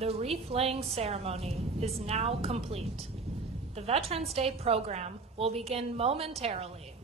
The wreath-laying ceremony is now complete. The Veterans Day program will begin momentarily.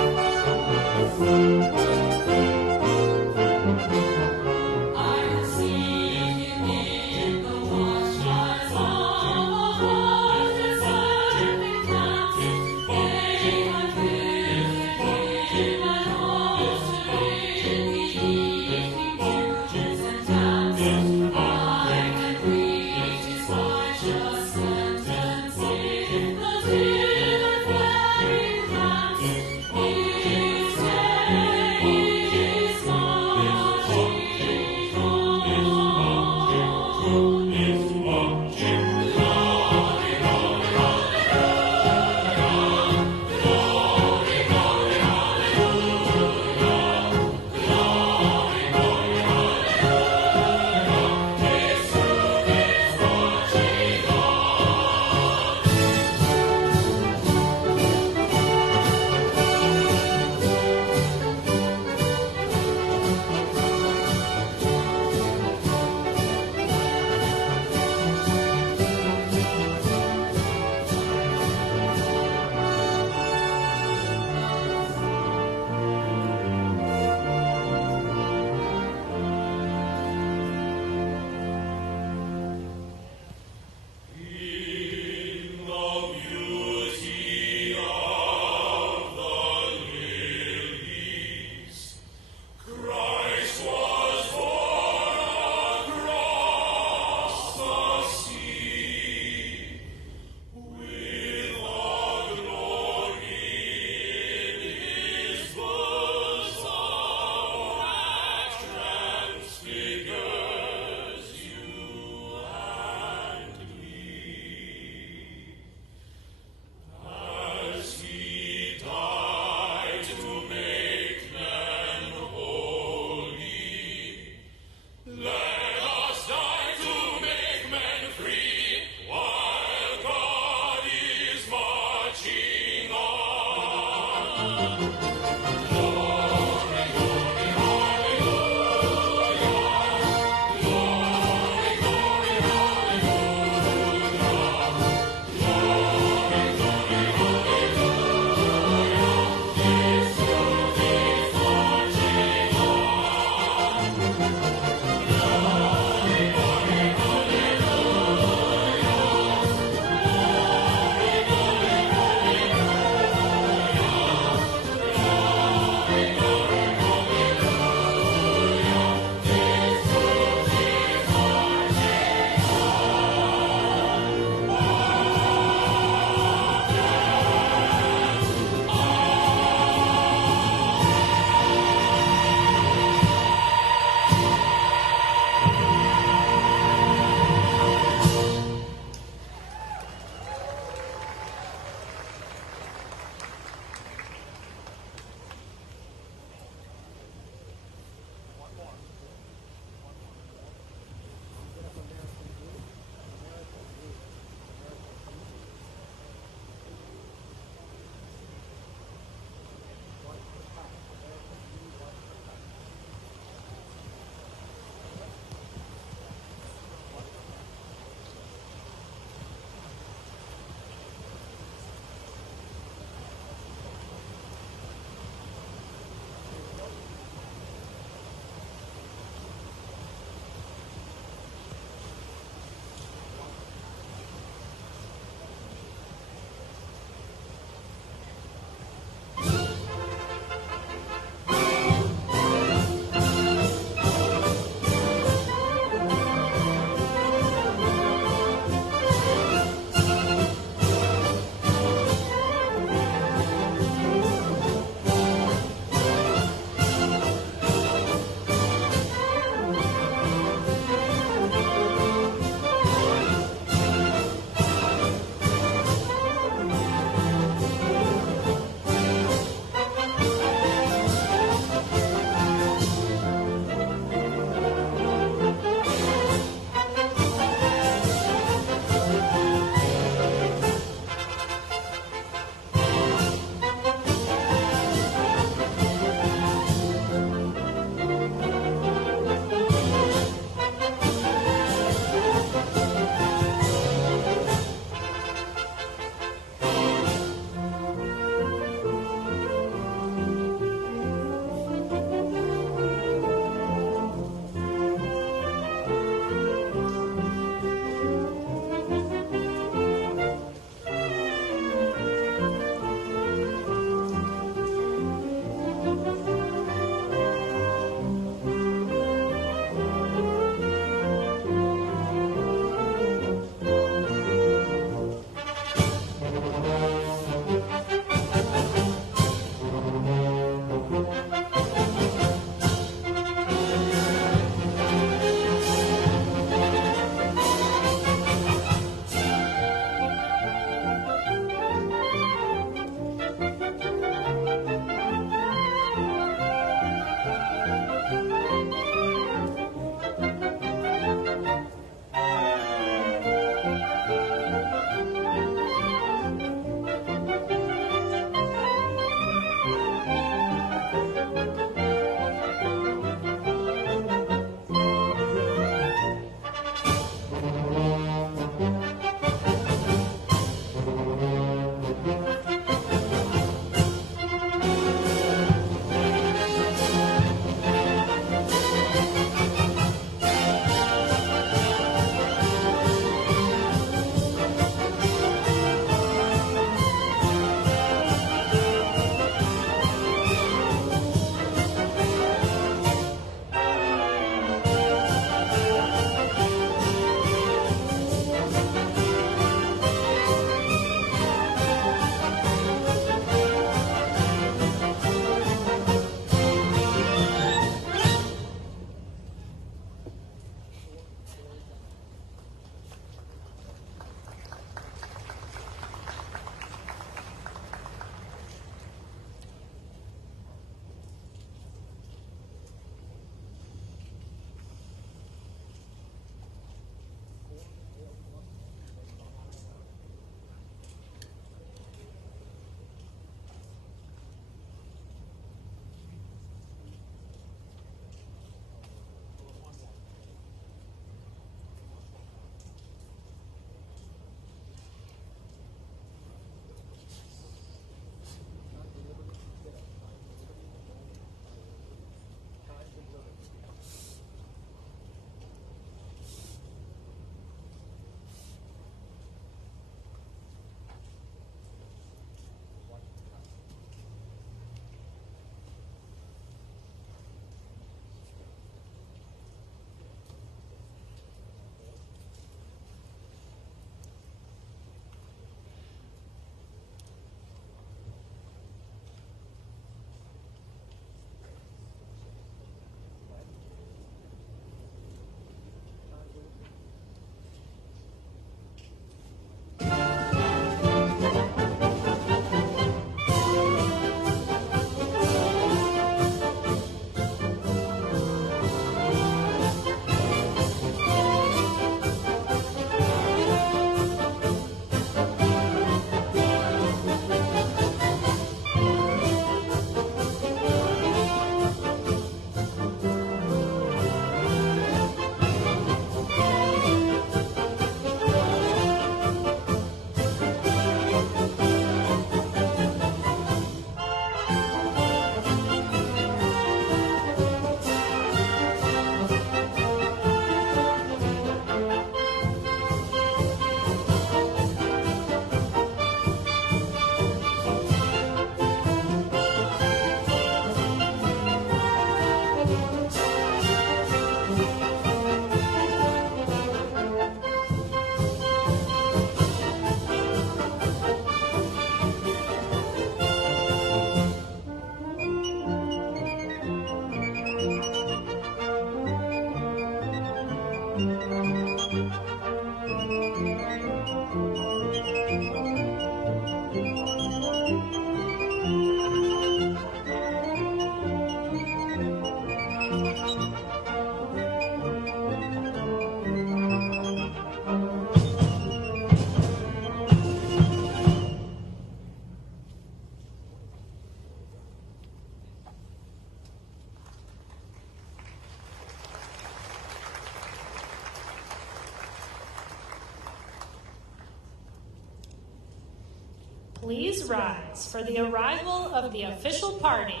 please rise for the arrival of the official party.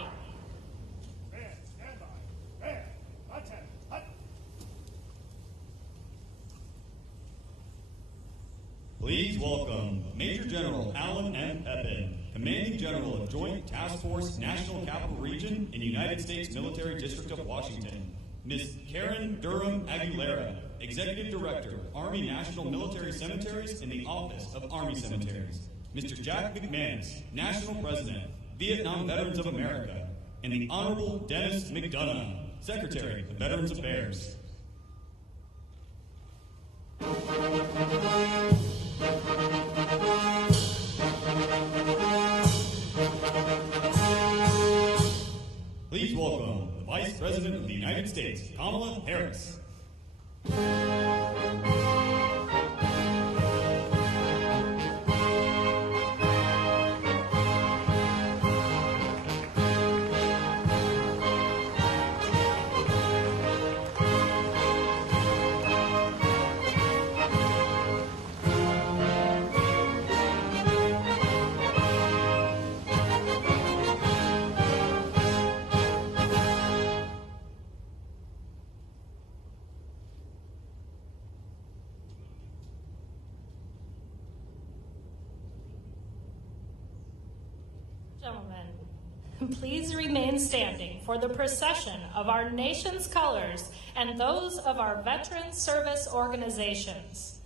Please welcome Major General Alan M. Pepin, Commanding General of Joint Task Force National Capital Region in United States Military District of Washington. Ms. Karen Durham Aguilera, Executive Director, Army National Military Cemeteries in the Office of Army Cemeteries. Mr. Jack McManus, National President, Vietnam Veterans of America. And the Honorable Dennis McDonough, Secretary of Veterans Affairs. Please welcome the Vice President of the United States, Kamala Harris. Gentlemen, please remain standing for the procession of our nation's colors and those of our veteran service organizations.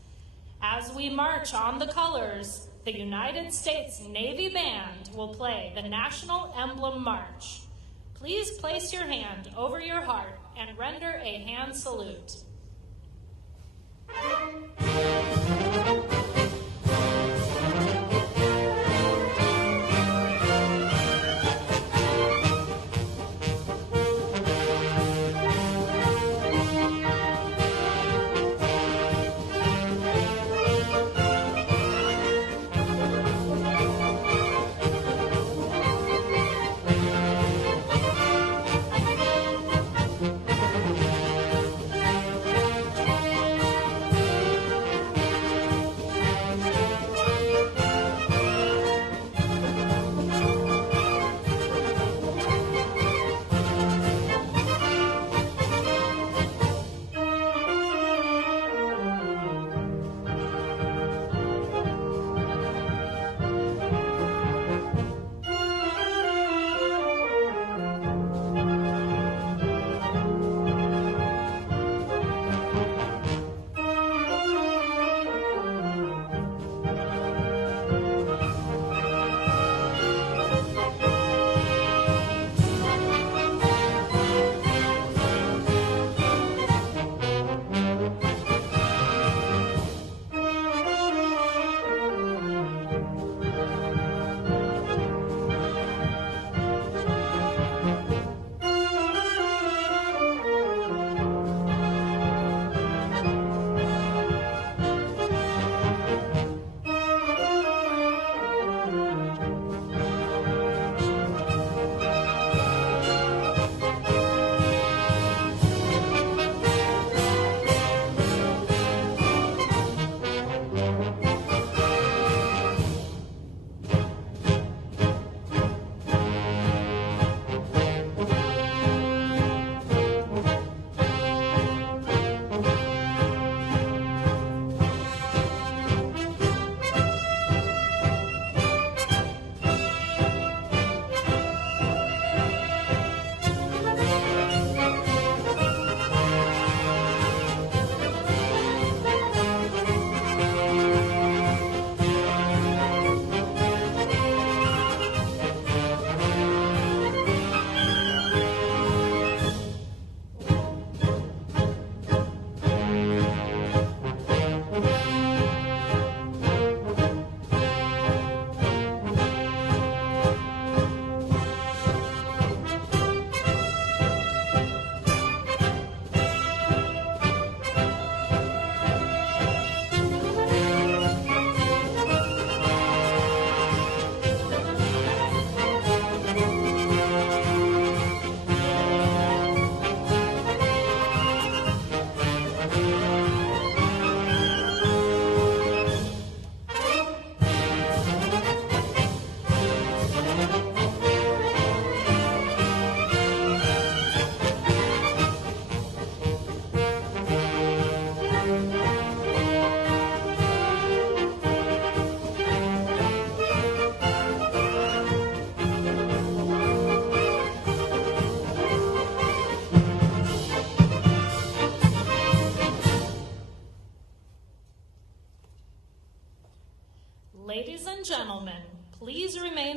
As we march on the colors, the United States Navy Band will play the National Emblem March. Please place your hand over your heart and render a hand salute.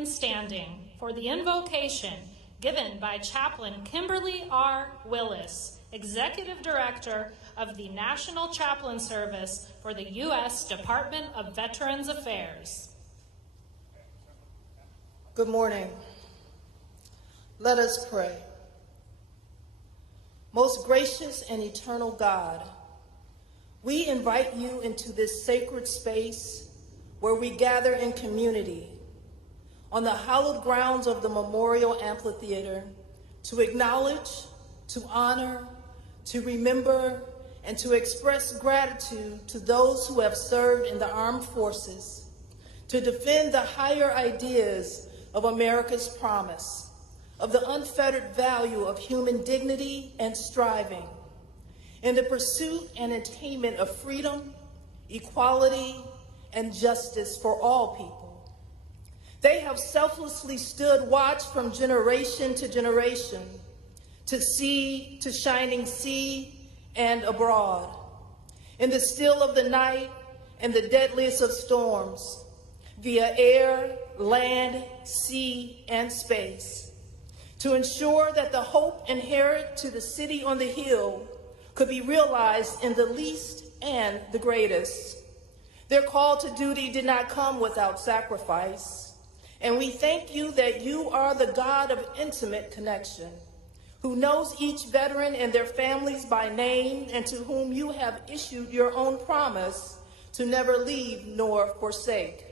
remain standing for the invocation given by Chaplain Kimberly R. Willis, Executive Director of the National Chaplain Service for the U.S. Department of Veterans Affairs. Good morning. Let us pray. Most gracious and eternal God, we invite you into this sacred space where we gather in community on the hallowed grounds of the Memorial Amphitheater to acknowledge, to honor, to remember, and to express gratitude to those who have served in the armed forces, to defend the higher ideas of America's promise, of the unfettered value of human dignity and striving, in the pursuit and attainment of freedom, equality, and justice for all people. They have selflessly stood watch from generation to generation, to sea, to shining sea, and abroad, in the still of the night and the deadliest of storms, via air, land, sea, and space, to ensure that the hope inherent to the city on the hill could be realized in the least and the greatest. Their call to duty did not come without sacrifice, and we thank you that you are the God of intimate connection, who knows each veteran and their families by name, and to whom you have issued your own promise to never leave nor forsake.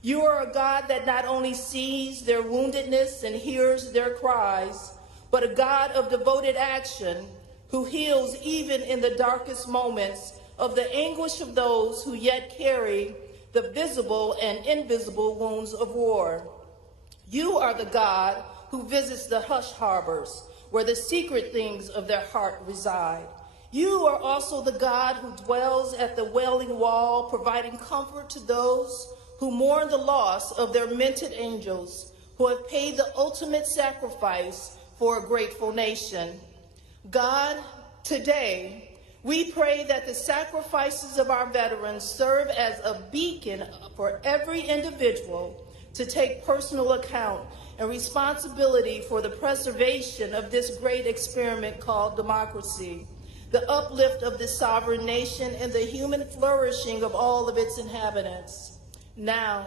You are a God that not only sees their woundedness and hears their cries, but a God of devoted action who heals even in the darkest moments of the anguish of those who yet carry the visible and invisible wounds of war. You are the God who visits the hush harbors where the secret things of their heart reside. You are also the God who dwells at the Wailing Wall, providing comfort to those who mourn the loss of their mentored angels, who have paid the ultimate sacrifice for a grateful nation. God, today, we pray that the sacrifices of our veterans serve as a beacon for every individual to take personal account and responsibility for the preservation of this great experiment called democracy, the uplift of this sovereign nation, and the human flourishing of all of its inhabitants. Now,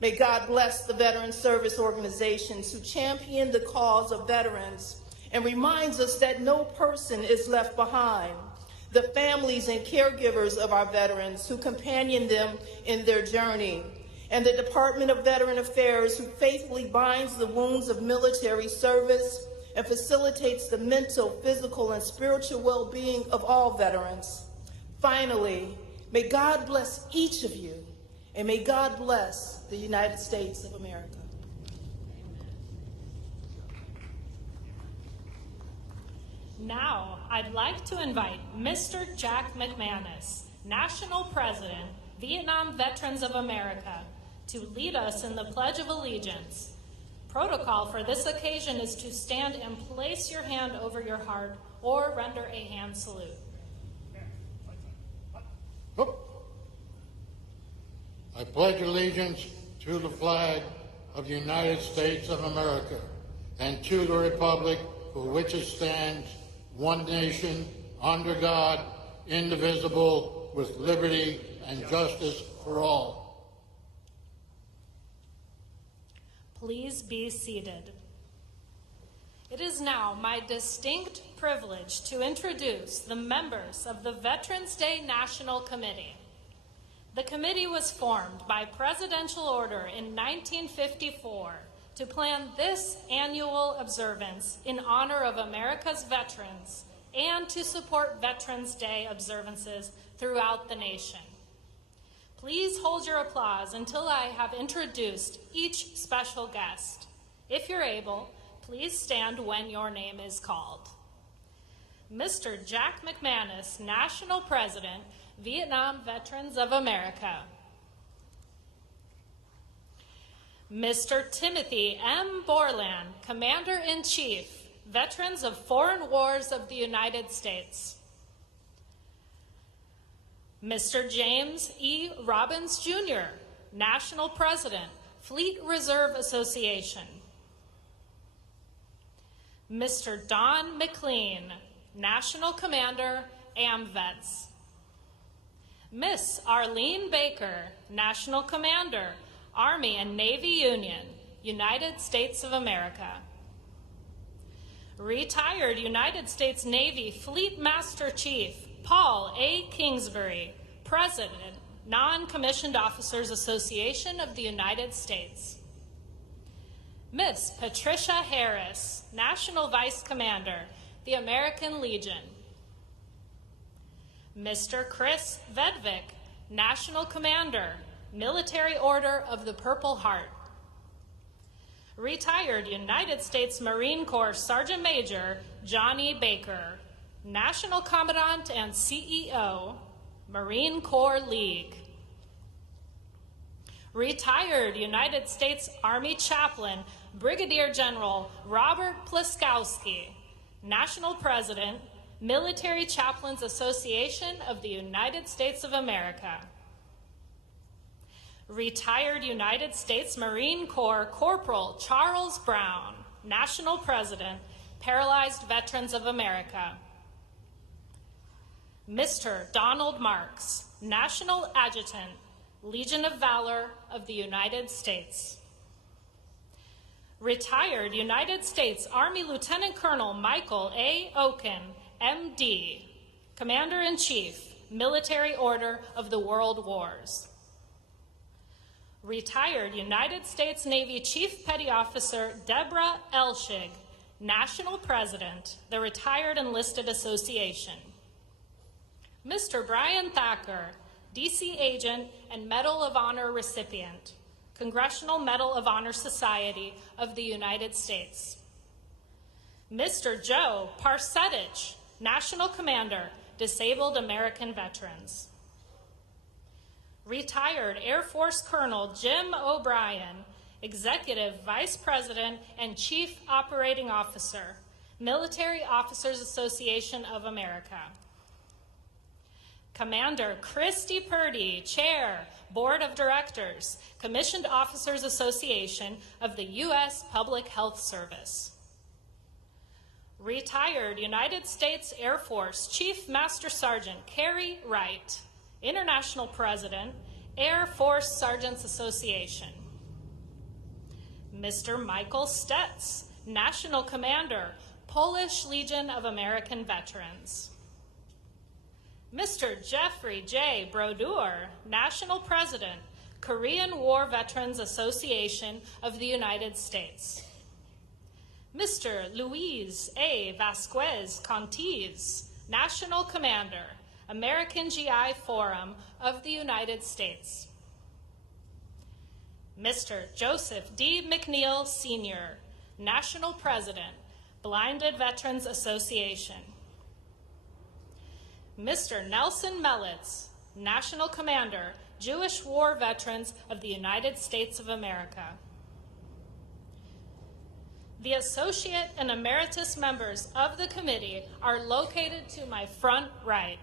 may God bless the veteran service organizations who champion the cause of veterans and reminds us that no person is left behind, the families and caregivers of our veterans who companion them in their journey, and the Department of Veteran Affairs who faithfully binds the wounds of military service and facilitates the mental, physical, and spiritual well-being of all veterans. Finally, may God bless each of you, and may God bless the United States of America. Now, I'd like to invite Mr. Jack McManus, National President, Vietnam Veterans of America, to lead us in the Pledge of Allegiance. Protocol for this occasion is to stand and place your hand over your heart or render a hand salute. I pledge allegiance to the flag of the United States of America and to the republic for which it stands, one nation, under God, indivisible, with liberty and justice for all. Please be seated. It is now my distinct privilege to introduce the members of the Veterans Day National Committee. The committee was formed by presidential order in 1954 to plan this annual observance in honor of America's veterans and to support Veterans Day observances throughout the nation. Please hold your applause until I have introduced each special guest. If you're able, please stand when your name is called. Mr. Jack McManus, National President, Vietnam Veterans of America. Mr. Timothy M. Borland, Commander-in-Chief, Veterans of Foreign Wars of the United States. Mr. James E. Robbins, Jr., National President, Fleet Reserve Association. Mr. Don McLean, National Commander, AMVETS. Miss Arlene Baker, National Commander, Army and Navy Union, United States of America. Retired United States Navy Fleet Master Chief, Paul A. Kingsbury, President, Non-Commissioned Officers Association of the United States. Miss Patricia Harris, National Vice Commander, the American Legion. Mr. Chris Vedvik, National Commander, Military Order of the Purple Heart. Retired United States Marine Corps Sergeant Major Johnny Baker, National Commandant and CEO, Marine Corps League. Retired United States Army Chaplain Brigadier General Robert Pliskowski, National President, Military Chaplains Association of the United States of America. Retired United States Marine Corps Corporal Charles Brown, National President, Paralyzed Veterans of America. Mr. Donald Marks, National Adjutant, Legion of Valor of the United States. Retired United States Army Lieutenant Colonel Michael A. Oken, MD, Commander-in-Chief, Military Order of the World Wars. Retired United States Navy Chief Petty Officer Deborah Elshig, National President, the Retired Enlisted Association. Mr. Brian Thacker, DC Agent and Medal of Honor recipient, Congressional Medal of Honor Society of the United States. Mr. Joe Parsetich, National Commander, Disabled American Veterans. Retired Air Force Colonel Jim O'Brien, Executive Vice President and Chief Operating Officer, Military Officers Association of America. Commander Christy Purdy, Chair, Board of Directors, Commissioned Officers Association of the U.S. Public Health Service. Retired United States Air Force Chief Master Sergeant Carrie Wright, International President, Air Force Sergeants Association. Mr. Michael Stetz, National Commander, Polish Legion of American Veterans. Mr. Jeffrey J. Brodeur, National President, Korean War Veterans Association of the United States. Mr. Luis A. Vasquez Contiz, National Commander, American GI Forum of the United States. Mr. Joseph D. McNeil, Sr., National President, Blinded Veterans Association. Mr. Nelson Melitz, National Commander, Jewish War Veterans of the United States of America. The associate and emeritus members of the committee are located to my front right.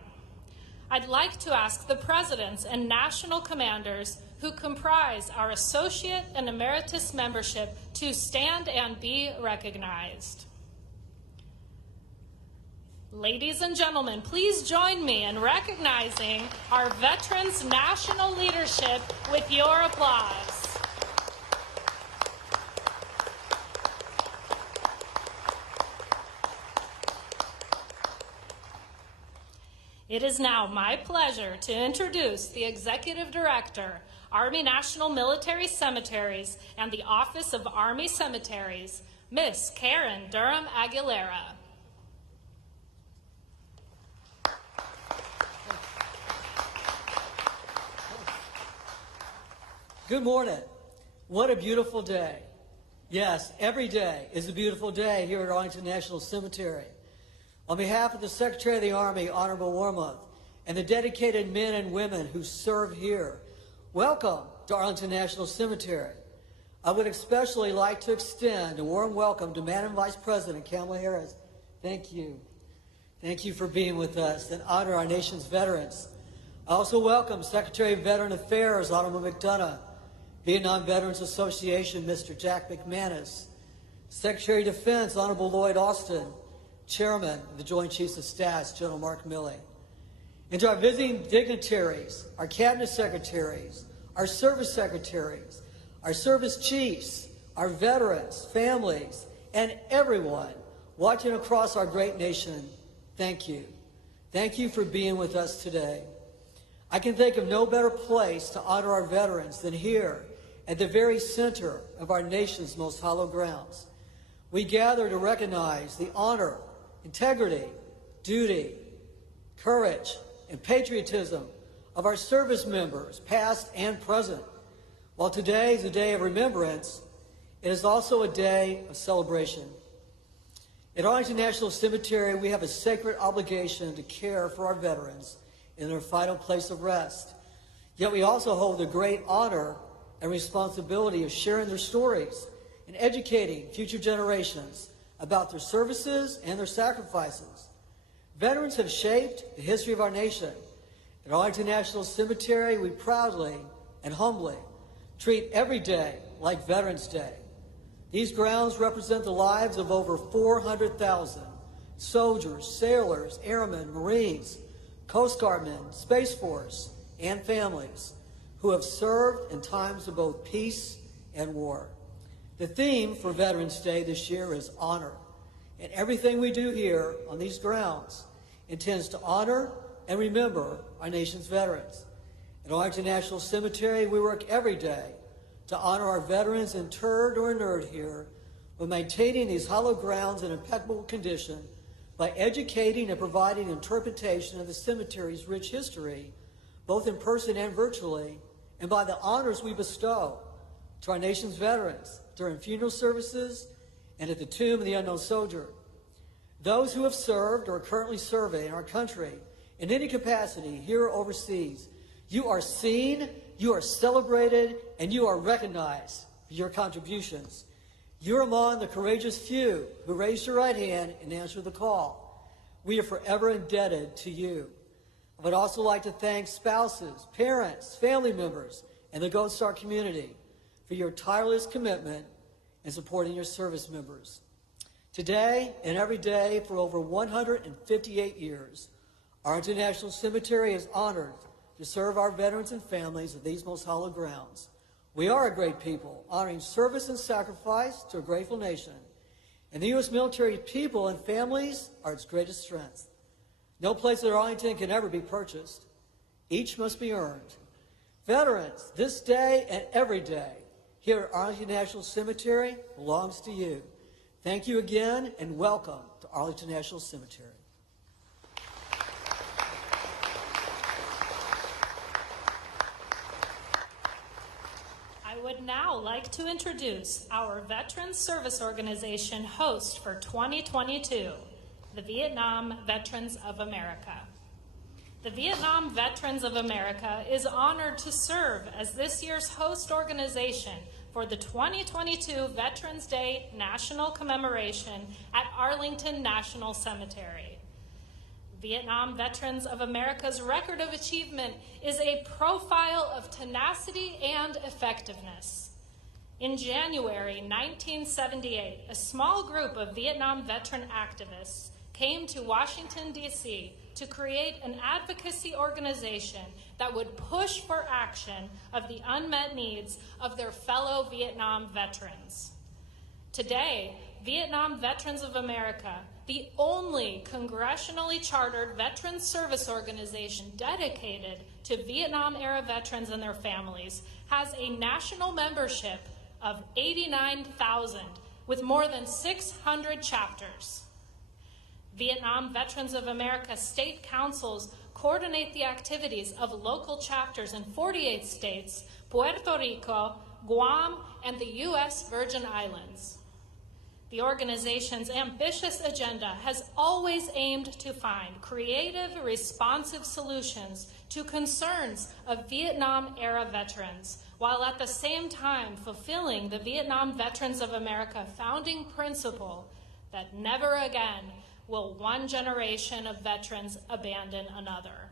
I'd like to ask the presidents and national commanders who comprise our associate and emeritus membership to stand and be recognized. Ladies and gentlemen, please join me in recognizing our veterans' national leadership with your applause. It is now my pleasure to introduce the Executive Director, Army National Military Cemeteries and the Office of Army Cemeteries, Miss Karen Durham Aguilera. Good morning. What a beautiful day. Yes, every day is a beautiful day here at Arlington National Cemetery. On behalf of the Secretary of the Army, Honorable War Month, and the dedicated men and women who serve here, welcome to Arlington National Cemetery. I would especially like to extend a warm welcome to Madam Vice President Kamala Harris. Thank you. Thank you for being with us and honor our nation's veterans. I also welcome Secretary of Veteran Affairs, Honorable McDonough, Vietnam Veterans Association, Mr. Jack McManus, Secretary of Defense, Honorable Lloyd Austin, Chairman of the Joint Chiefs of Staff, General Mark Milley. And to our visiting dignitaries, our cabinet secretaries, our service secretaries, our service chiefs, our veterans, families, and everyone watching across our great nation, thank you. Thank you for being with us today. I can think of no better place to honor our veterans than here at the very center of our nation's most hallowed grounds. We gather to recognize the honor, integrity, duty, courage, and patriotism of our service members, past and present. While today is a day of remembrance, it is also a day of celebration. At Arlington National Cemetery, we have a sacred obligation to care for our veterans in their final place of rest. Yet we also hold the great honor and responsibility of sharing their stories and educating future generations about their services and their sacrifices. Veterans have shaped the history of our nation. At Arlington National Cemetery, we proudly and humbly treat every day like Veterans Day. These grounds represent the lives of over 400,000 soldiers, sailors, airmen, Marines, Coast Guardmen, Space Force, and families who have served in times of both peace and war. The theme for Veterans Day this year is honor, and everything we do here on these grounds intends to honor and remember our nation's veterans. At Arlington National Cemetery, we work every day to honor our veterans interred or inurned here by maintaining these hallowed grounds in impeccable condition, by educating and providing interpretation of the cemetery's rich history, both in person and virtually, and by the honors we bestow to our nation's veterans during funeral services and at the tomb of the unknown soldier. Those who have served or are currently serving our country in any capacity here or overseas, you are seen, you are celebrated, and you are recognized for your contributions. You're among the courageous few who raised your right hand and answered the call. We are forever indebted to you. I would also like to thank spouses, parents, family members, and the Gold Star community for your tireless commitment in supporting your service members. Today and every day for over 158 years, Arlington National Cemetery is honored to serve our veterans and families of these most hallowed grounds. We are a great people, honoring service and sacrifice to a grateful nation. And the U.S. military people and families are its greatest strength. No place at Arlington can ever be purchased. Each must be earned. Veterans, this day and every day here at Arlington National Cemetery belongs to you. Thank you again, and welcome to Arlington National Cemetery. I would now like to introduce our Veterans Service Organization host for 2022, the Vietnam Veterans of America. The Vietnam Veterans of America is honored to serve as this year's host organization for the 2022 Veterans Day National Commemoration at Arlington National Cemetery. Vietnam Veterans of America's record of achievement is a profile of tenacity and effectiveness. In January 1978, a small group of Vietnam veteran activists came to Washington, D.C. to create an advocacy organization that would push for action of the unmet needs of their fellow Vietnam veterans. Today, Vietnam Veterans of America, the only congressionally chartered veteran service organization dedicated to Vietnam-era veterans and their families, has a national membership of 89,000 with more than 600 chapters. Vietnam Veterans of America state councils coordinate the activities of local chapters in 48 states, Puerto Rico, Guam, and the U.S. Virgin Islands. The organization's ambitious agenda has always aimed to find creative, responsive solutions to concerns of Vietnam-era veterans, while at the same time fulfilling the Vietnam Veterans of America founding principle that never again will one generation of veterans abandon another.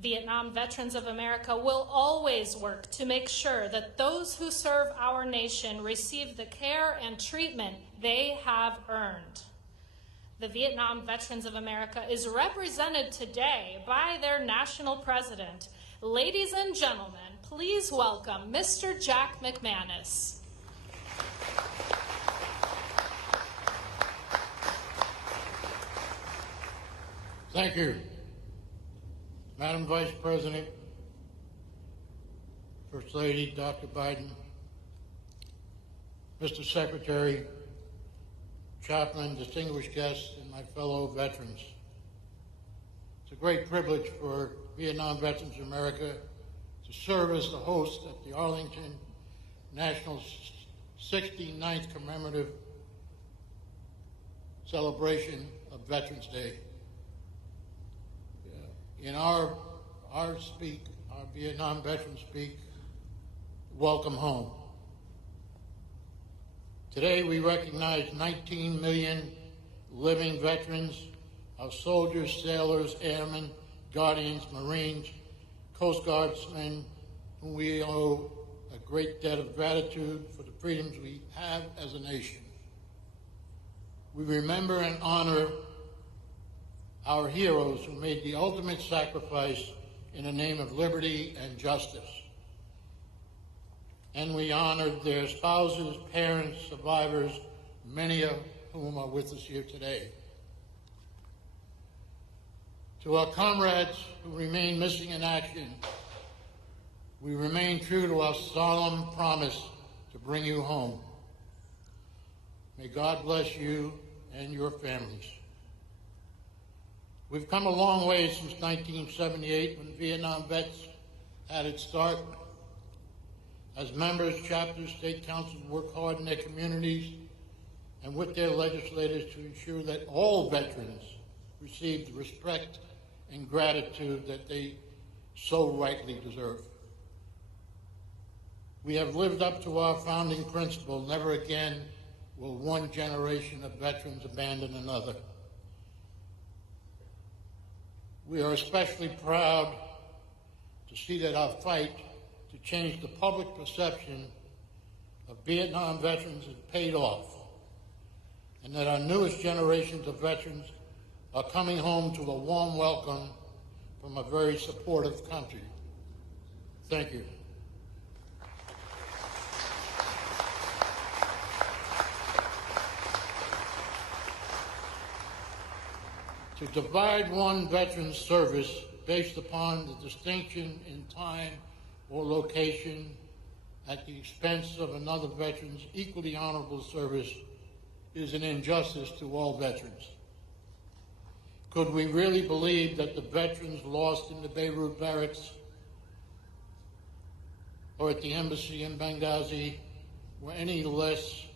Vietnam Veterans of America will always work to make sure that those who serve our nation receive the care and treatment they have earned. The Vietnam Veterans of America is represented today by their national president. Ladies and gentlemen, please welcome Mr. Jack McManus. Thank you. Madam Vice President, First Lady, Dr. Biden, Mr. Secretary, Chaplain, distinguished guests, and my fellow veterans. It's a great privilege for Vietnam Veterans of America to serve as the host at the Arlington National 69th Commemorative Celebration of Veterans Day. In our Vietnam veterans speak, welcome home. Today we recognize 19 million living veterans, our soldiers, sailors, airmen, guardians, Marines, Coast Guardsmen, whom we owe a great debt of gratitude for the freedoms we have as a nation. We remember and honor our heroes who made the ultimate sacrifice in the name of liberty and justice. And we honored their spouses, parents, survivors, many of whom are with us here today. To our comrades who remain missing in action, we remain true to our solemn promise to bring you home. May God bless you and your families. We've come a long way since 1978 when Vietnam Vets had its start. As members, chapters, state councils work hard in their communities and with their legislators to ensure that all veterans receive the respect and gratitude that they so rightly deserve. We have lived up to our founding principle, never again will one generation of veterans abandon another. We are especially proud to see that our fight to change the public perception of Vietnam veterans has paid off, and that our newest generations of veterans are coming home to a warm welcome from a very supportive country. Thank you. To divide one veteran's service based upon the distinction in time or location at the expense of another veteran's equally honorable service is an injustice to all veterans. Could we really believe that the veterans lost in the Beirut barracks or at the embassy in Benghazi were any less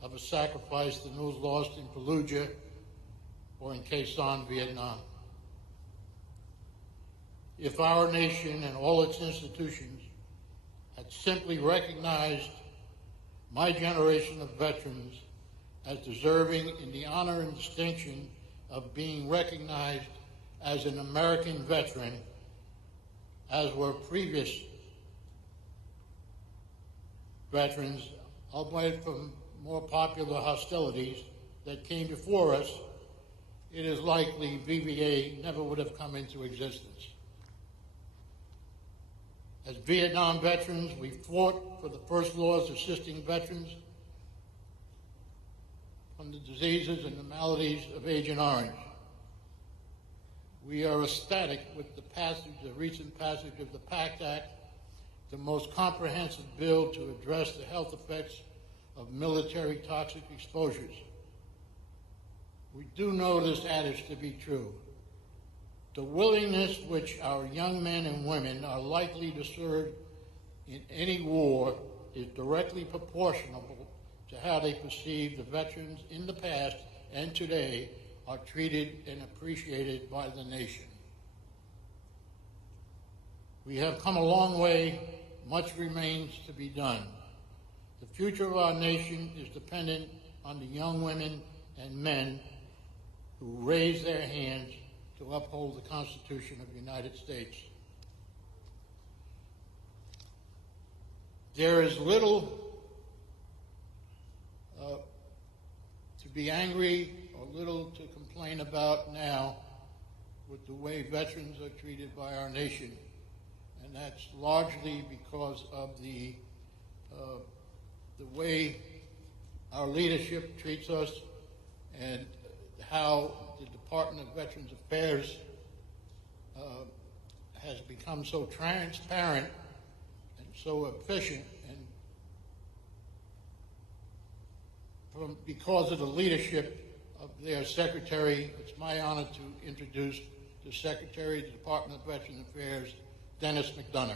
of a sacrifice than those lost in Fallujah or in Khe Sanh, Vietnam? If our nation and all its institutions had simply recognized my generation of veterans as deserving in the honor and distinction of being recognized as an American veteran, as were previous veterans, albeit from more popular hostilities that came before us, it is likely VVA never would have come into existence. As Vietnam veterans, we fought for the first laws assisting veterans from the diseases and the maladies of Agent Orange. We are ecstatic with the recent passage of the PACT Act, the most comprehensive bill to address the health effects of military toxic exposures. We do know this adage to be true. The willingness which our young men and women are likely to serve in any war is directly proportional to how they perceive the veterans in the past and today are treated and appreciated by the nation. We have come a long way. Much remains to be done. The future of our nation is dependent on the young women and men who raise their hands to uphold the Constitution of the United States. There is little to be angry or little to complain about now with the way veterans are treated by our nation. And that's largely because of the way our leadership treats us and how the Department of Veterans Affairs has become so transparent and so efficient, and because of the leadership of their secretary, it's my honor to introduce the Secretary of the Department of Veterans Affairs, Dennis McDonough.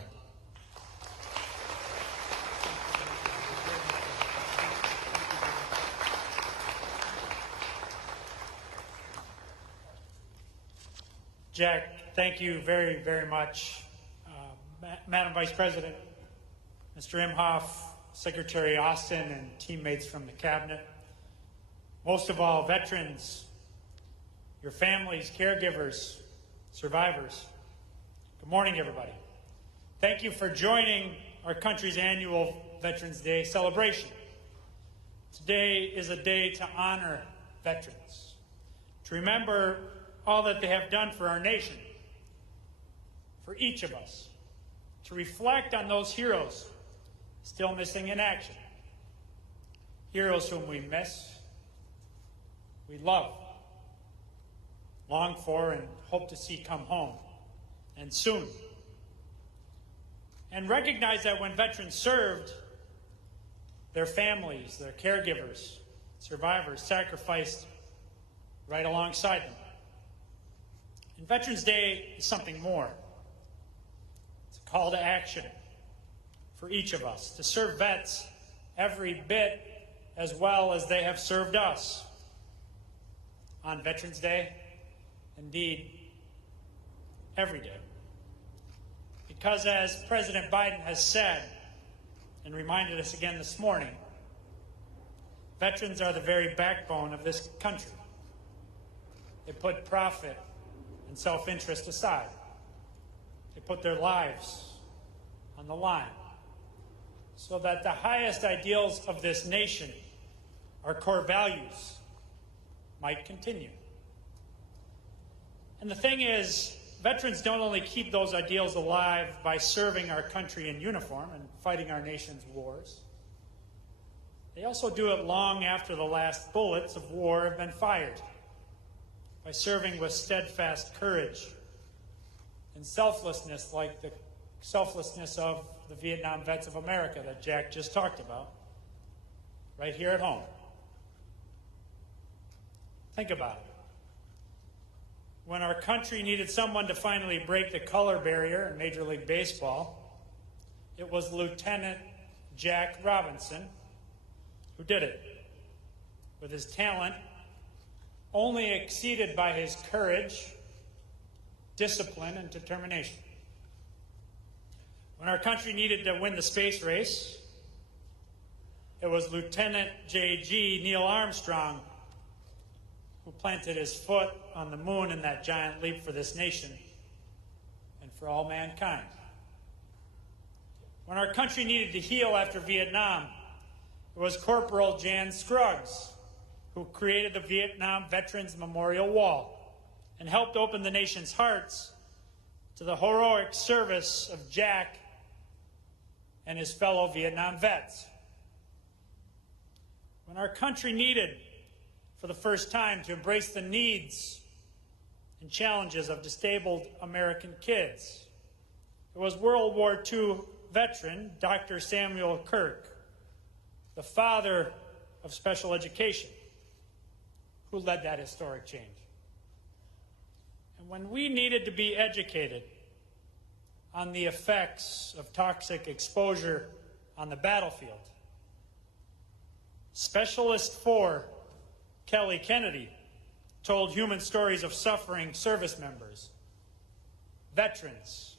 Jack, thank you very, very much. Madam Vice President, Mr. Imhoff, Secretary Austin, and teammates from the Cabinet. Most of all, veterans, your families, caregivers, survivors. Good morning, everybody. Thank you for joining our country's annual Veterans Day celebration. Today is a day to honor veterans, to remember all that they have done for our nation, for each of us, to reflect on those heroes still missing in action, heroes whom we miss, we love, long for, and hope to see come home, and soon. And recognize that when veterans served, their families, their caregivers, survivors sacrificed right alongside them. And Veterans Day is something more. It's a call to action for each of us to serve vets every bit as well as they have served us. On Veterans Day, indeed, every day. Because as President Biden has said, and reminded us again this morning, veterans are the very backbone of this country. They put profit and self-interest aside. They put their lives on the line so that the highest ideals of this nation, our core values, might continue. And the thing is, veterans don't only keep those ideals alive by serving our country in uniform and fighting our nation's wars. They also do it long after the last bullets of war have been fired, by serving with steadfast courage and selflessness, like the selflessness of the Vietnam vets of America that Jack just talked about, right here at home. Think about it. When our country needed someone to finally break the color barrier in Major League Baseball, it was Lieutenant Jack Robinson who did it, with his talent only exceeded by his courage, discipline, and determination. When our country needed to win the space race, it was Lieutenant J.G. Neil Armstrong who planted his foot on the moon in that giant leap for this nation and for all mankind. When our country needed to heal after Vietnam, it was Corporal Jan Scruggs who created the Vietnam Veterans Memorial Wall and helped open the nation's hearts to the heroic service of Jack and his fellow Vietnam vets. When our country needed, for the first time, to embrace the needs and challenges of disabled American kids, it was World War II veteran Dr. Samuel Kirk, the father of special education, who led that historic change. And when we needed to be educated on the effects of toxic exposure on the battlefield, Specialist 4 Kelly Kennedy told human stories of suffering service members, veterans,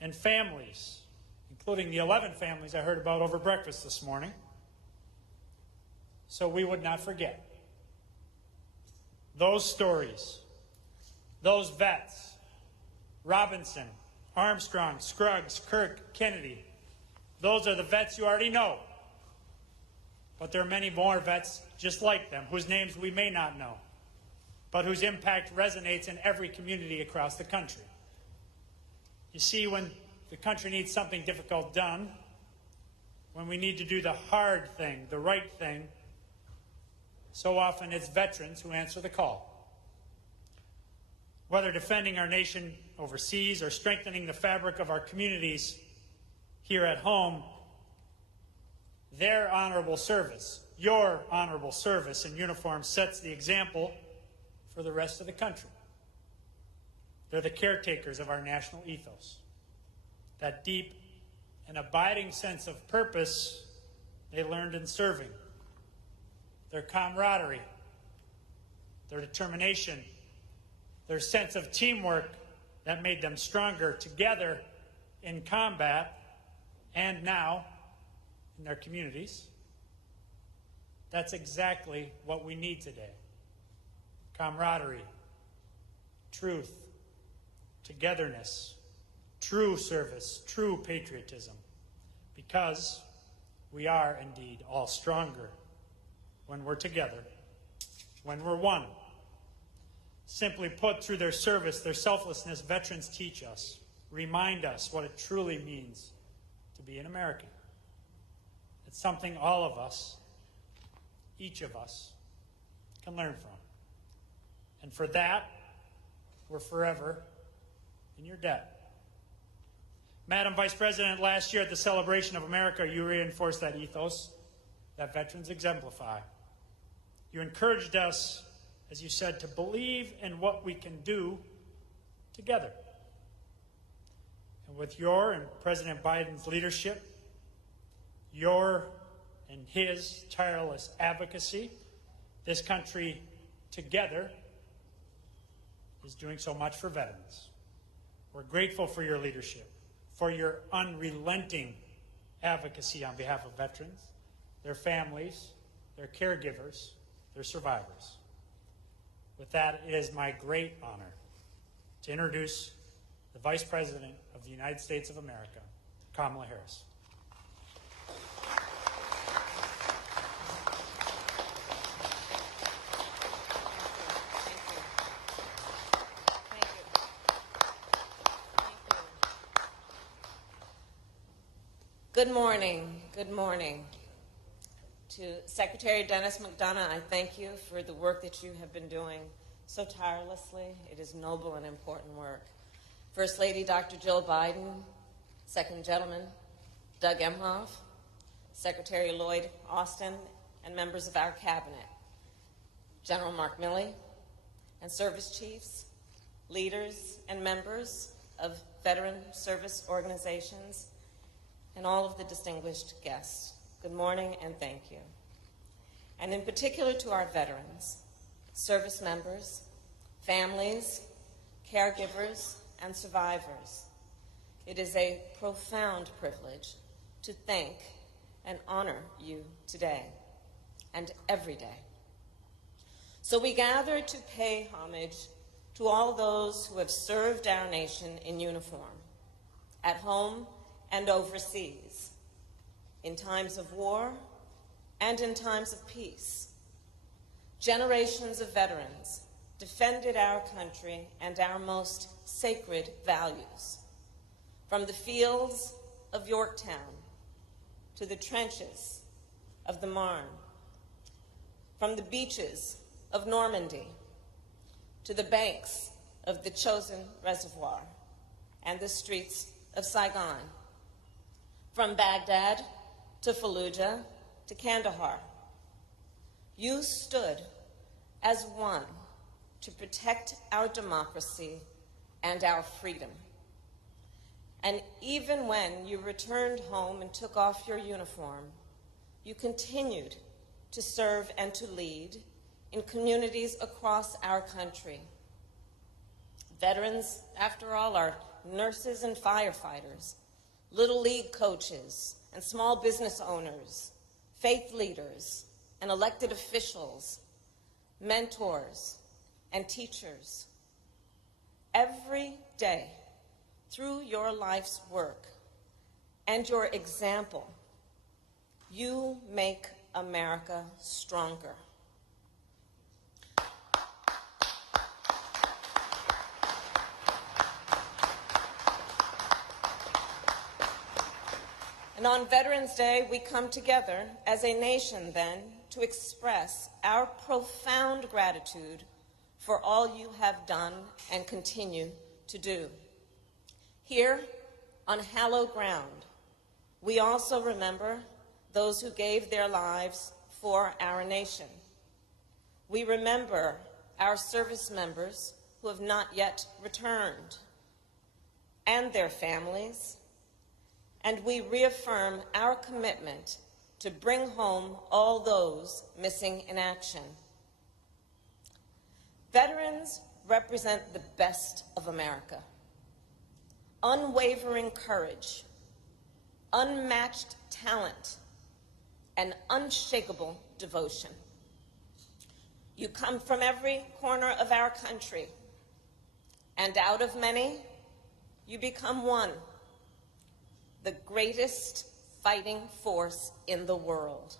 and families, including the 11 families I heard about over breakfast this morning, so we would not forget. Those stories Those vets, Robinson, Armstrong, Scruggs, Kirk, Kennedy, those are the vets you already know. But there are many more vets just like them, whose names we may not know, but whose impact resonates in every community across the country. You see, when the country needs something difficult done, when we need to do the hard thing, the right thing, so often it's veterans who answer the call. Whether defending our nation overseas or strengthening the fabric of our communities here at home, their honorable service, your honorable service in uniform sets the example for the rest of the country. They're the caretakers of our national ethos. That deep and abiding sense of purpose they learned in serving. Their camaraderie, their determination, their sense of teamwork that made them stronger together in combat and now in their communities. That's exactly what we need today. Camaraderie, truth, togetherness, true service, true patriotism, because we are indeed all stronger when we're together, when we're one. Simply put, through their service, their selflessness, veterans teach us, remind us what it truly means to be an American. It's something all of us, each of us, can learn from. And for that, we're forever in your debt. Madam Vice President, last year at the Celebration of America, you reinforced that ethos that veterans exemplify. You encouraged us, as you said, to believe in what we can do together. And with your and President Biden's leadership, your and his tireless advocacy, this country together is doing so much for veterans. We're grateful for your leadership, for your unrelenting advocacy on behalf of veterans, their families, their caregivers, their survivors. With that, it is my great honor to introduce the Vice President of the United States of America, Kamala Harris. Good morning. Good morning. To Secretary Dennis McDonough, I thank you for the work that you have been doing so tirelessly. It is noble and important work. First Lady Dr. Jill Biden, Second Gentleman Doug Emhoff, Secretary Lloyd Austin, and members of our cabinet, General Mark Milley, and service chiefs, leaders, and members of veteran service organizations, and all of the distinguished guests. Good morning and thank you. And in particular to our veterans, service members, families, caregivers, and survivors. It is a profound privilege to thank and honor you today and every day. So we gather to pay homage to all those who have served our nation in uniform, at home and overseas, in times of war and in times of peace. Generations of veterans defended our country and our most sacred values, from the fields of Yorktown to the trenches of the Marne, from the beaches of Normandy to the banks of the Chosin Reservoir and the streets of Saigon, from Baghdad to Fallujah to Kandahar. You stood as one to protect our democracy and our freedom. And even when you returned home and took off your uniform, you continued to serve and to lead in communities across our country. Veterans, after all, are nurses and firefighters, Little League coaches and small business owners, faith leaders and elected officials, mentors and teachers. every day through your life's work and your example, you make America stronger. And on Veterans Day, we come together as a nation then to express our profound gratitude for all you have done and continue to do. Here, on hallowed ground, we also remember those who gave their lives for our nation. We remember our service members who have not yet returned and their families, and we reaffirm our commitment to bring home all those missing in action. Veterans represent the best of America. Unwavering courage, unmatched talent, and unshakable devotion. You come from every corner of our country, and out of many, you become one, the greatest fighting force in the world.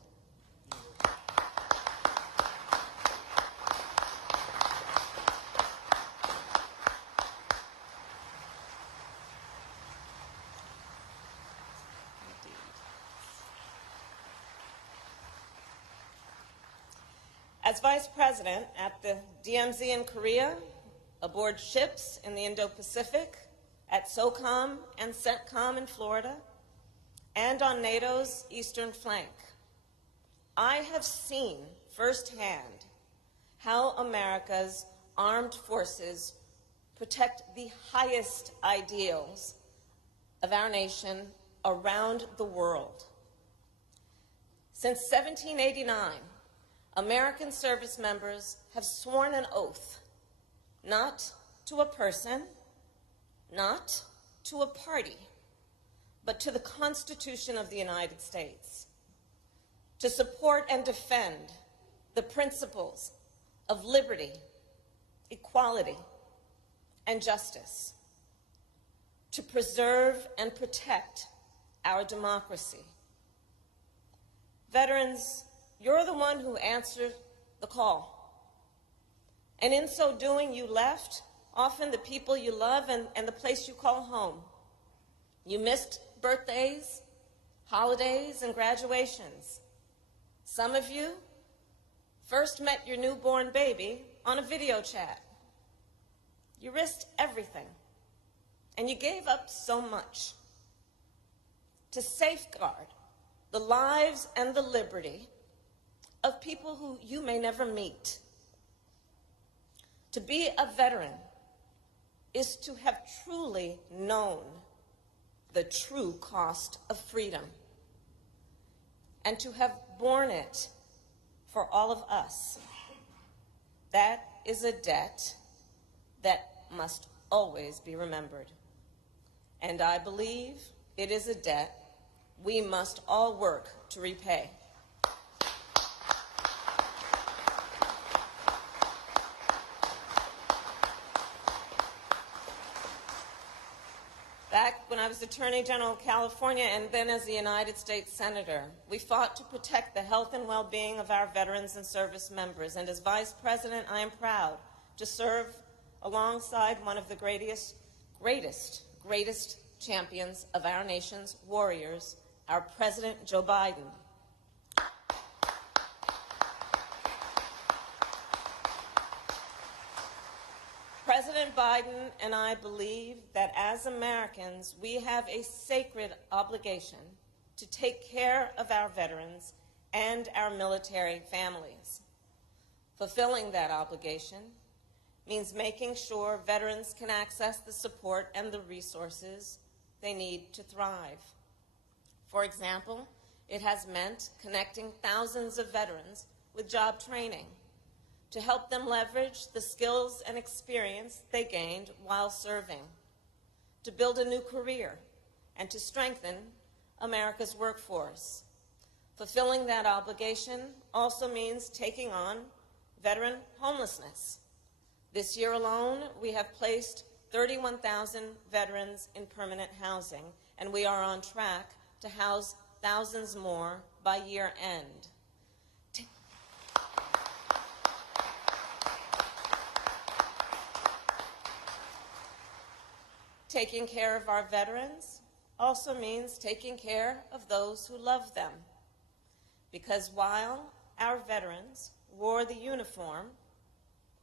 As Vice President at the DMZ in Korea, aboard ships in the Indo-Pacific, at SOCOM and CENTCOM in Florida, and on NATO's eastern flank, I have seen firsthand how America's armed forces protect the highest ideals of our nation around the world. Since 1789, American service members have sworn an oath not to a person, not to a party, but to the Constitution of the United States, to support and defend the principles of liberty, equality, and justice, to preserve and protect our democracy. Veterans, you're the one who answered the call. And in so doing, you left often the people you love and the place you call home. You missed birthdays, holidays, and graduations. Some of you first met your newborn baby on a video chat. You risked everything, and you gave up so much to safeguard the lives and the liberty of people who you may never meet. To be a veteran is to have truly known the true cost of freedom and to have borne it for all of us. That is a debt that must always be remembered. And I believe it is a debt we must all work to repay. Back when I was Attorney General of California and then as the United States Senator, we fought to protect the health and well-being of our veterans and service members. And as Vice President, I am proud to serve alongside one of the greatest champions of our nation's warriors, our President Joe Biden. President Biden and I believe that as Americans, we have a sacred obligation to take care of our veterans and our military families. Fulfilling that obligation means making sure veterans can access the support and the resources they need to thrive. For example, it has meant connecting thousands of veterans with job training to help them leverage the skills and experience they gained while serving, to build a new career, and to strengthen America's workforce. Fulfilling that obligation also means taking on veteran homelessness. This year alone, we have placed 31,000 veterans in permanent housing, and we are on track to house thousands more by year end. Taking care of our veterans also means taking care of those who love them. Because while our veterans wore the uniform,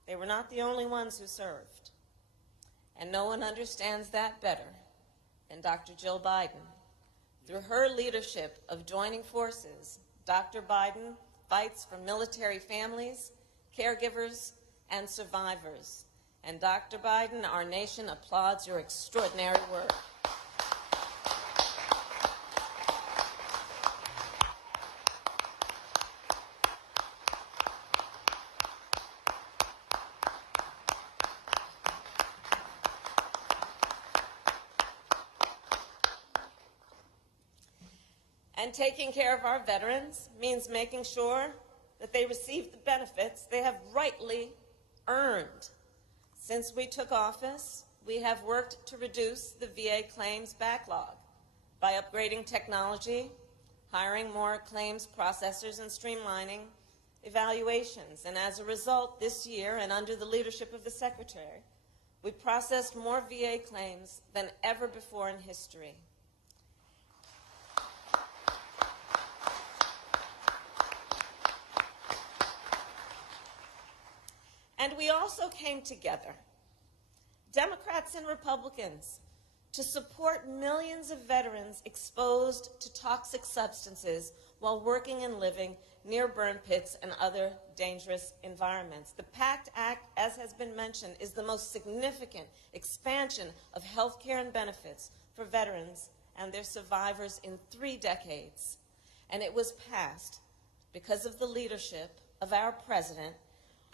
they were not the only ones who served. And no one understands that better than Dr. Jill Biden. Through her leadership of joining forces, Dr. Biden fights for military families, caregivers, and survivors. And Dr. Biden, our nation applauds your extraordinary work. And taking care of our veterans means making sure that they receive the benefits they have rightly earned. Since we took office, we have worked to reduce the VA claims backlog by upgrading technology, hiring more claims processors, and streamlining evaluations. And as a result, this year, and under the leadership of the Secretary, we processed more VA claims than ever before in history. And we also came together, Democrats and Republicans, to support millions of veterans exposed to toxic substances while working and living near burn pits and other dangerous environments. The PACT Act, as has been mentioned, is the most significant expansion of health care and benefits for veterans and their survivors in 3 decades. And it was passed because of the leadership of our president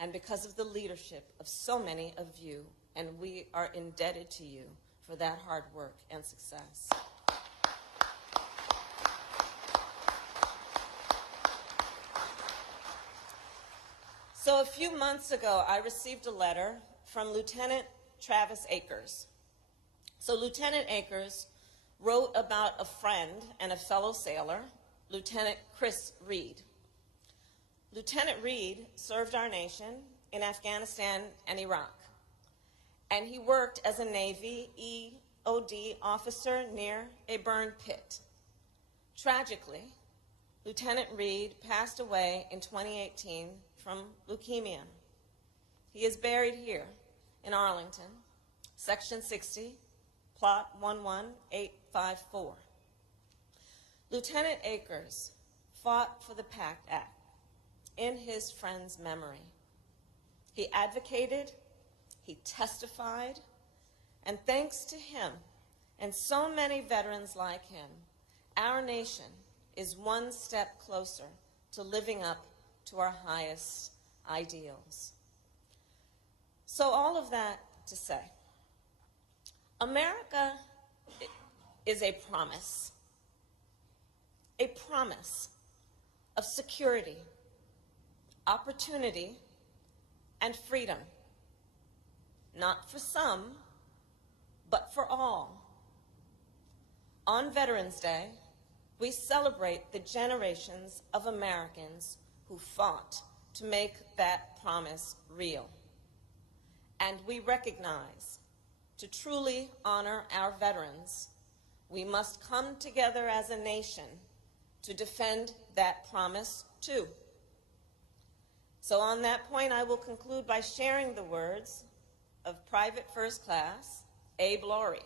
and because of the leadership of so many of you, and we are indebted to you for that hard work and success. So a few months ago, I received a letter from Lieutenant Travis Akers. So Lieutenant Akers wrote about a friend and a fellow sailor, Lieutenant Chris Reed. Lieutenant Reed served our nation in Afghanistan and Iraq, and he worked as a Navy EOD officer near a burn pit. Tragically, Lieutenant Reed passed away in 2018 from leukemia. He is buried here in Arlington, Section 60, Plot 11854. Lieutenant Akers fought for the PACT Act in his friend's memory. He advocated, he testified, and thanks to him and so many veterans like him, our nation is one step closer to living up to our highest ideals. So all of that to say, America is a promise of security, opportunity, and freedom, not for some, but for all. On Veterans Day, we celebrate the generations of Americans who fought to make that promise real. And we recognize, to truly honor our veterans, we must come together as a nation to defend that promise too. So on that point, I will conclude by sharing the words of Private First Class Abe Laurie,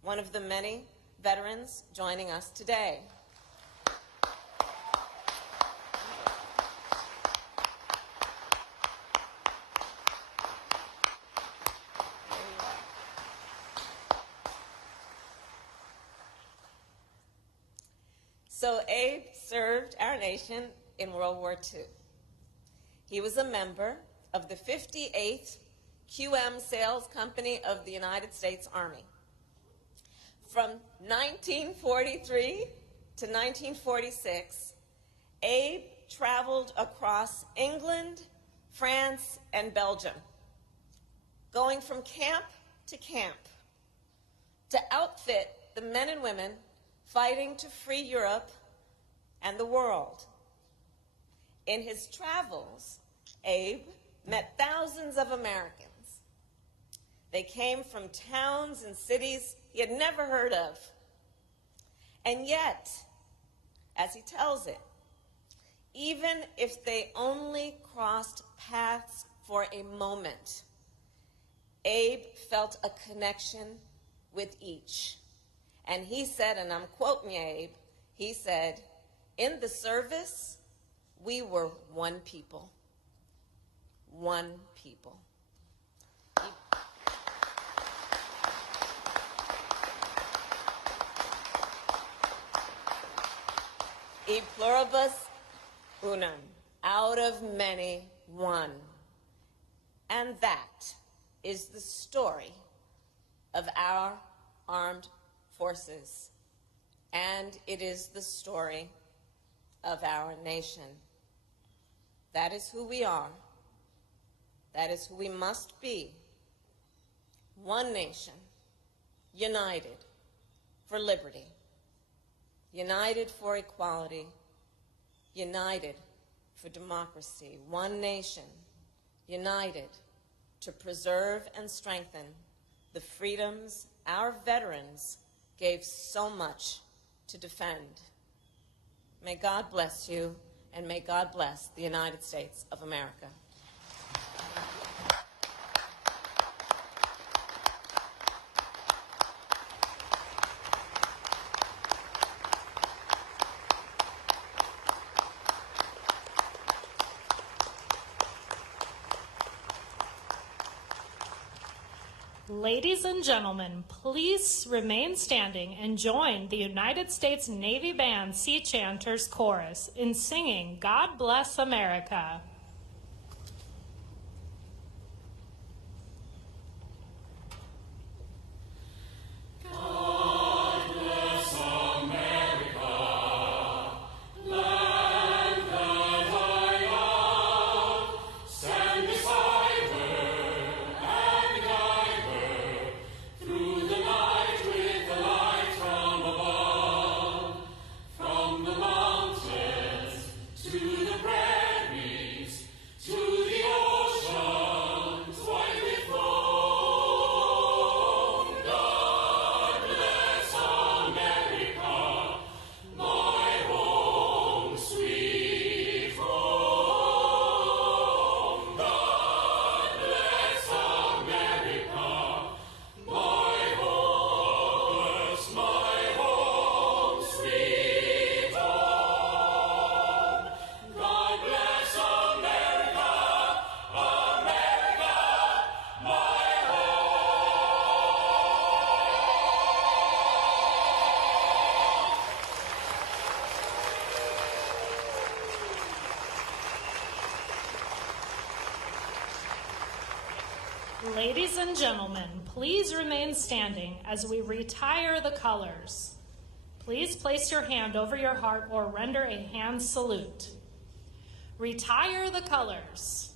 one of the many veterans joining us today. So Abe served our nation in World War II. He was a member of the 58th QM Sales Company of the United States Army. From 1943 to 1946, Abe traveled across England, France, and Belgium, going from camp to camp, to outfit the men and women fighting to free Europe and the world. In his travels, Abe met thousands of Americans. They came from towns and cities he had never heard of. And yet, as he tells it, even if they only crossed paths for a moment, Abe felt a connection with each. And he said, and I'm quoting Abe, he said, "In the service, we were one people." One people. E pluribus unum, out of many, one. And that is the story of our armed forces. And it is the story of our nation. That is who we are. That is who we must be. One nation, united for liberty, united for equality, united for democracy. One nation, united to preserve and strengthen the freedoms our veterans gave so much to defend. May God bless you, and may God bless the United States of America. Ladies and gentlemen, please remain standing and join the United States Navy Band Sea Chanters Chorus in singing God Bless America. Ladies and gentlemen, please remain standing as we retire the colors. Please place your hand over your heart or render a hand salute. Retire the colors.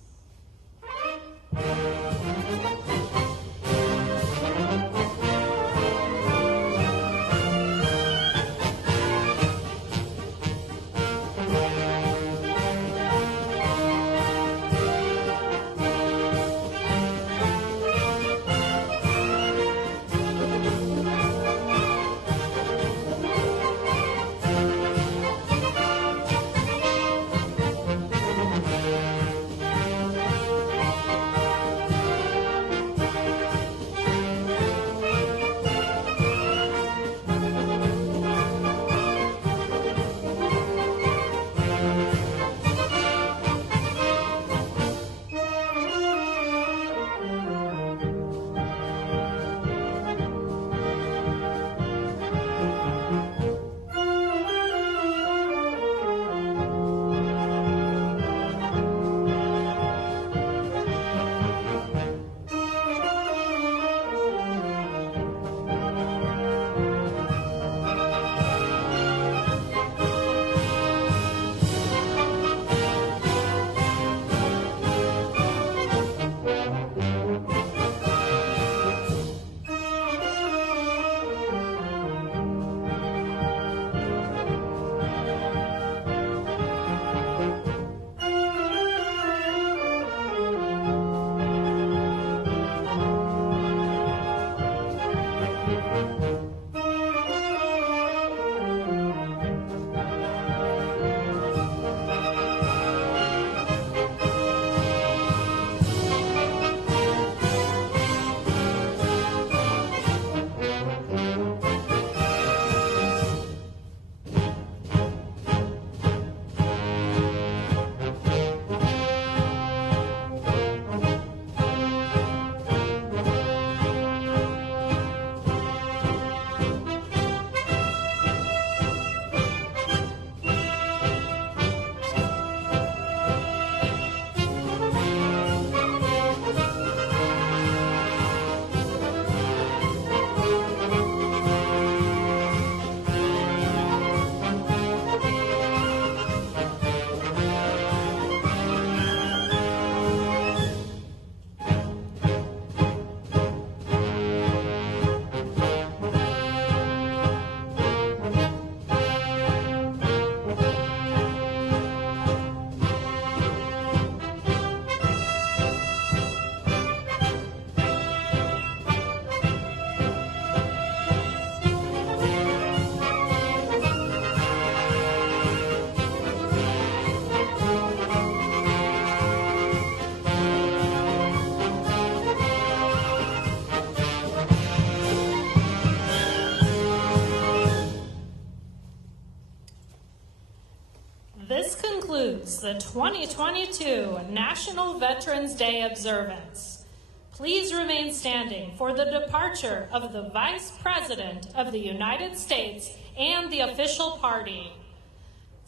the 2022 National Veterans Day observance. Please remain standing for the departure of the Vice President of the United States and the official party.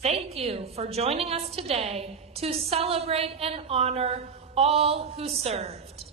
Thank you for joining us today to celebrate and honor all who served.